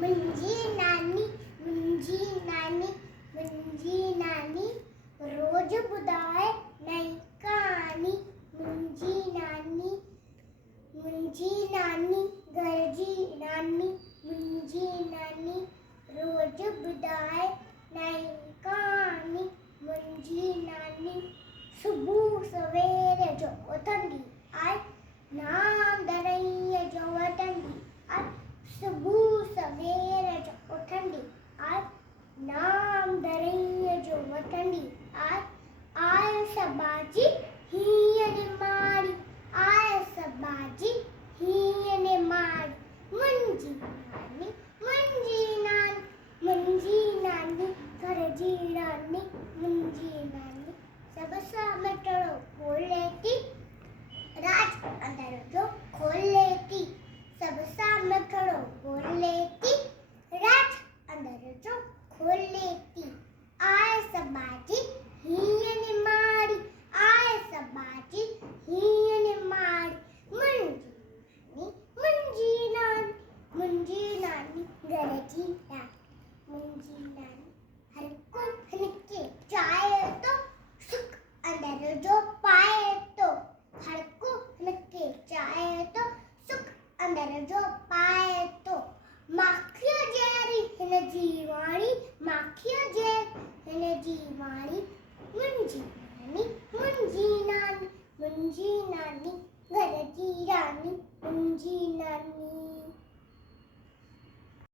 मुंहिंजी नानी मुंहिंजी नानी मुंहिंजी नानी रोज ॿुधाए नई कहानी मुंहिंजी नानी घर जी नानी मुंहिंजी नानी रोज ॿुधाए नई कहानी मुंहिंजी नानी सुबुह सवेरे जो उथंदी आहे नाम दरईअ जो वठंदी आहे सुबुह सवेरे जो उथंदी आहे नाम दरईअ जो वठंदी आहे आय सबाजी हीअं ने मारी आय सबाजी हीअं ने मारी मुंहिंजी नानी घर जी रानी मुंहिंजी नानी सभ सां मिठड़ो ॿोले थी राज अंदर जो खोले थी सभ सां मिठड़ो ॿोले थी राज अंदर जो खोले थी आय सबाजी हीअं ने मारी आय सबाजी हीअं ने मारी मुंहिंजी नानी घर जी रानी मुंहिंजी नानी हर को हिनके चाहे तो सुख अंदर जो पाए तो हर को हिनके चाहे तो सुख अंदर जो पाए तो माखियो जहिड़ी हिन जी वाणी माखियो जहिड़ी हिन जी वाणी